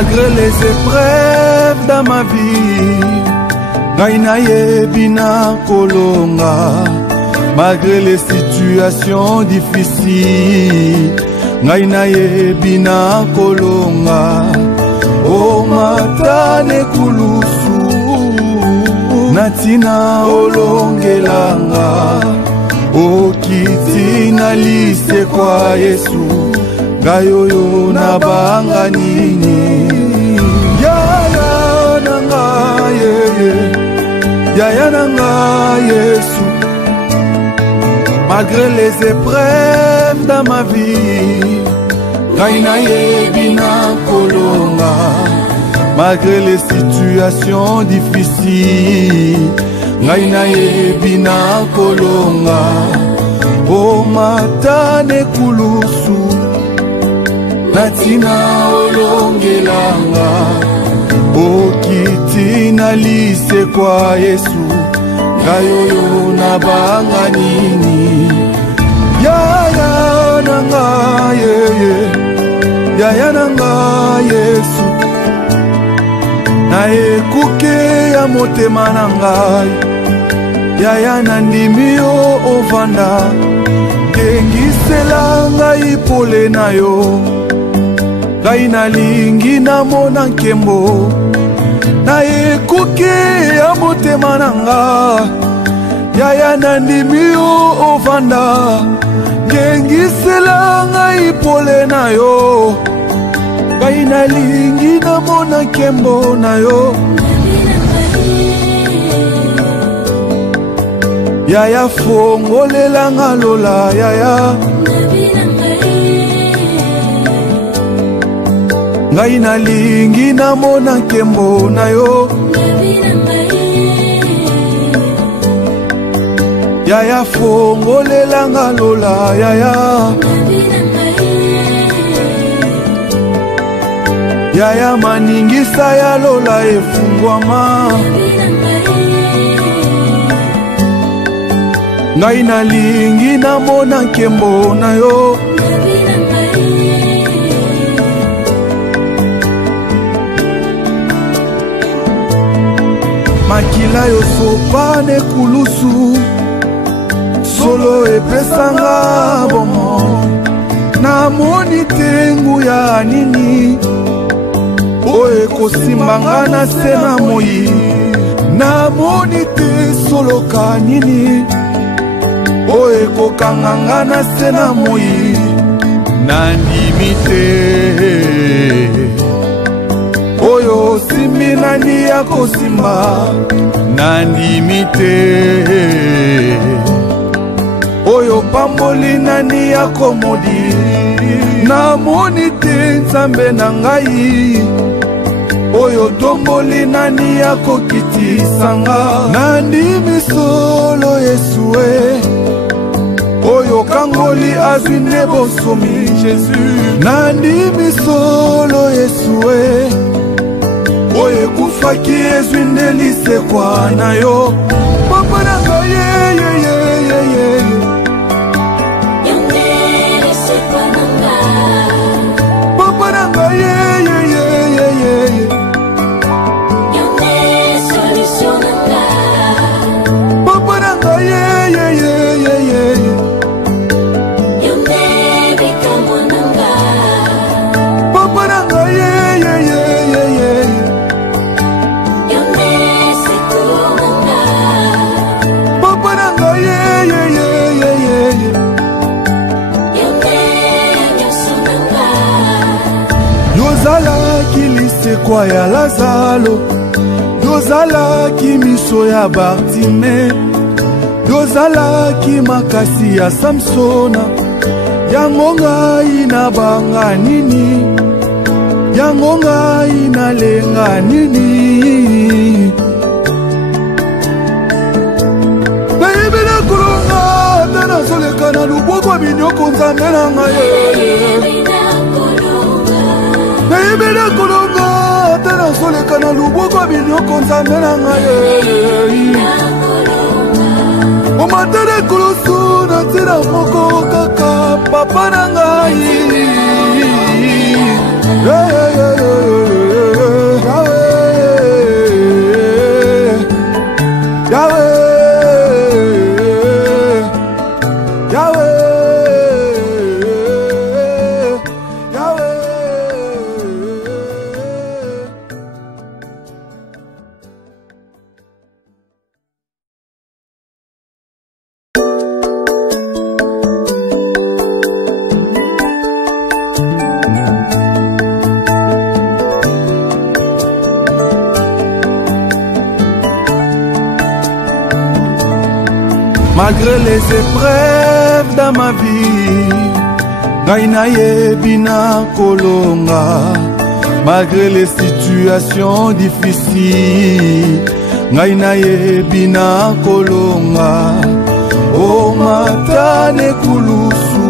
Malgré les épreuves dans ma vie, ngai nayebi na kolonga. Malgré les situations difficiles, ngai nayebi na kolonga. O matane kulusu natina olongelanga. O kiti na lise kwa Yesu, gayoyo na banga nini. Yaya nanga yeye, yaya nanga Yesu. Malgré les épreuves dans ma vie, ngai nayebi na kolonga. Malgré les situations difficiles, ngai nayebi na kolonga. O matane kulusu natina olongelanga. O kiti na lise kwa Yesu, gayoyo na banga nini. Yaya nanga yeye, yaya nanga Yesu. Na ekuke ya motema nangai, yaya nandimi yo ovanda. Kengisela ngai pole na yo, ngai nalingi namona nkembo. Na ekuke ya motema nanga, yaya nandimi yo ovanda. Kengisela ngai pole na yo, ngai nalingi namona nkembo na yo. Yaya fongolela ngalola yaya, ngai nalingi namona nkembo na yo. Yaya fongolela ngalola yaya, yaya maningisa ya lola efungwama. Ngai nalingi namona nkembo na yo. Makila yo sopane kulusu, solo epesanga bomo. Namoni tengu ya nini, oe kosimbanga na sena moi. Namoni te solo kanini, oe kokanganga na sena moi. Nandimite oyo simbi nani ya kosimba. Nandimite oyo pamboli nani ya komodi. Namoni te nzambe na ngai, oyo tomboli nani ya kokitisanga. Nandimi solo Yesue, oyo kangoli azwi nde bosomi Jésus. Nandimi solo Yesue, oyo ekufaki ezwi nde lisekwa na yo. Papa nanga yeyeyeyeye, yonde lisekwa nanga. Papa nanga yeyeyeyeye, yonde solution nanga. Papa nanga yeyeyeyeye, yonde bikambo nanga. Papa nanga yeyeyeyeye, yonde secours nanga. Papa nanga yeyeyeyeye, yonde nyonso nanga. yozalaki lisekwa ya Lazalo, yozalaki miso ya Bartime, yozalaki makasi ya Samsona. Yango ngai nabanga nini, yango ngai nalenga nini. Nayebela kolonga ata nazoleka na luboko minyoko nzambe na ngai. Nayebela kolonga ata nazoleka na luboko minyoko nzambe na ngai. Omatele kulusu na nzela moko kaka papa na ngai. Malgré les épreuves dans ma vie, ngai nayebi na kolonga. Malgré les situations difficiles, ngai nayebi na kolonga. O matane kulusu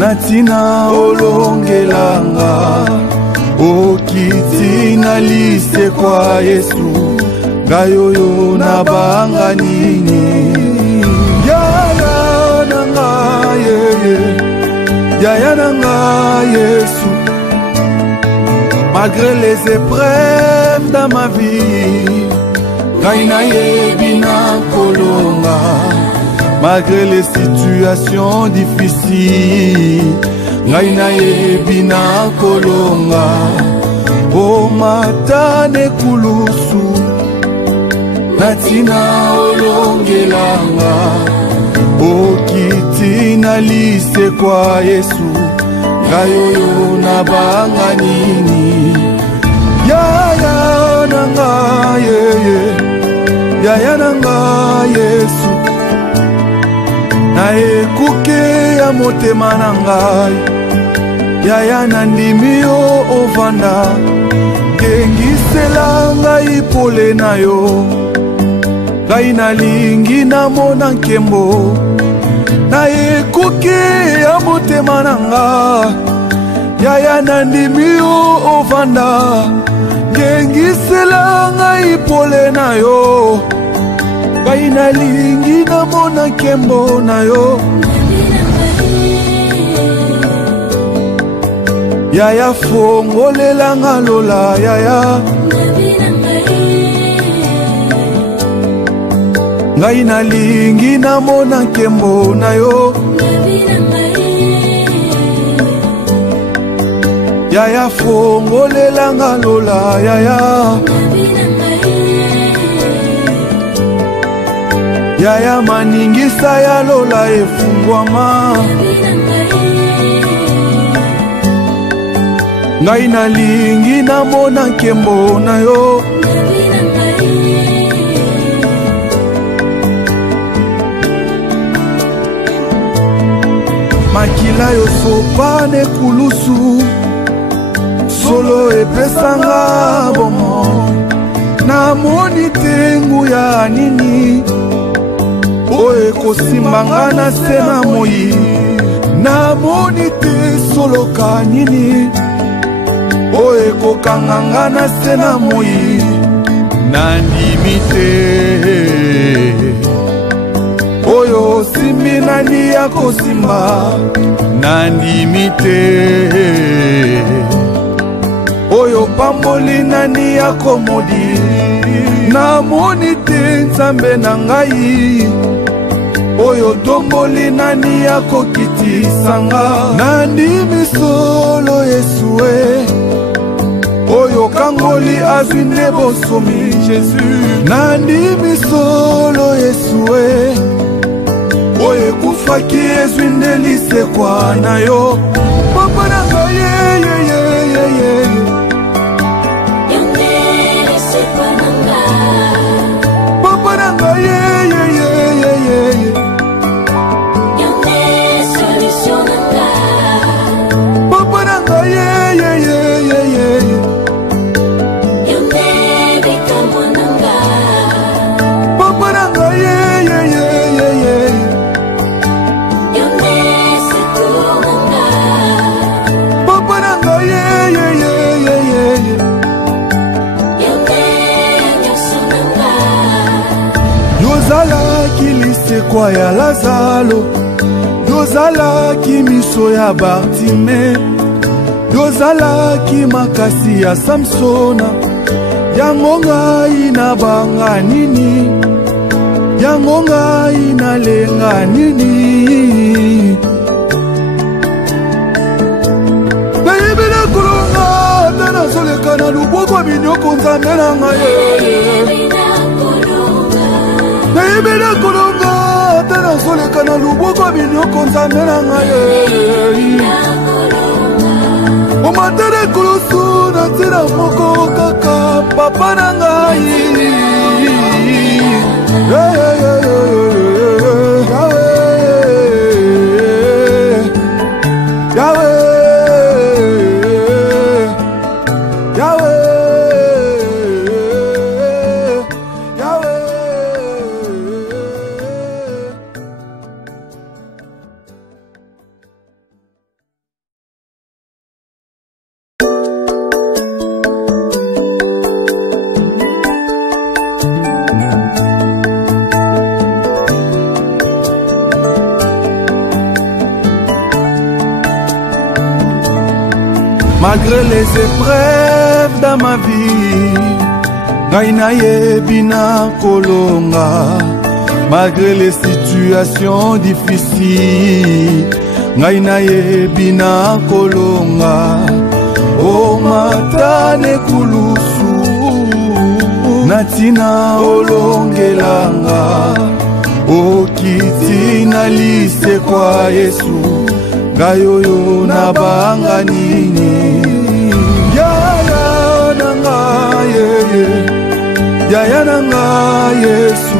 natina olongelanga. O kiti na lise kwa Yesu, gayoyo na banga nini. Yaya nanga yeye, yaya nanga Yesu. Malgré les épreuves dans ma vie, ngai nayebi na kolonga. Malgré les situations difficiles, ngai nayebi na kolonga. O matane kulusu natina olongelanga. O kiti na lise kwa Yesu, gayoyo na banga nini. Yaya nanga yeye, yaya nanga Yesu. Na ekuke ya motema nangai, yaya nandimi yo ovanda. Kengisela ngai pole na yo, ngai nalingi namona nkembo. Na ekuke ya motema nangai, yaya nandimi yo ovanda. Kengisela ngai pole na yo, ngai nalingi namona nkembo na yo. Yaya fongolelanga lola yaya, ngai nalingi namona nkembo na yo. Yaya fongolelanga lola yaya, yaya maningisa ya lola efungwama. Ngai nalingi namona nkembo na yo. Makila yo sopane kulusu, solo epesanga bomo. Namoni tengu ya nini, oe kosimbanga na sena moi. Namoni te solo kanini, oe kokanganga na sena moi. Nandimite oyo simbi nani ya kosimba. Nandimite oyo pamboli nani ya komodi. Namoni te nzambe na ngai, oyo tomboli nani ya kokitisanga. Nandimi solo Yesue, oyo kangoli azwi nde bosomi Jésus. Nandimi solo Yesue, oyo ekufaki ezwi nde lisekwa na yo. Papa na ngai yeyeyeyeye, papa na ngai yeyeyeyeye, papa na ngai yeyeyeyeye, papa na ngai yeyeyeyeye, papa na ngai yeyeyeyeye. Yozalaki lisekwa ya Lazalo, yozalaki miso ya Bartime, yozalaki makasi ya Samsona. Yango ngai na banga nini, yango ngai nalenga nini. Nayebela kolonga tena soleka na luboko binyoko nzambe na ngai. Nayebela kolonga tena soleka na luboko binyoko nzambe na ngai. Omatele kulusu na tira moko kaka papa na ngai. Malgré les épreuves dans ma vie, ngai nayebi na kolonga. Malgré les situations difficiles, ngai nayebi na kolonga. O matane kulusu natina olongelanga. O kiti na lise kwa Yesu, gayoyo na banga nini. Yaya nanga yeye, yaya nanga Yesu.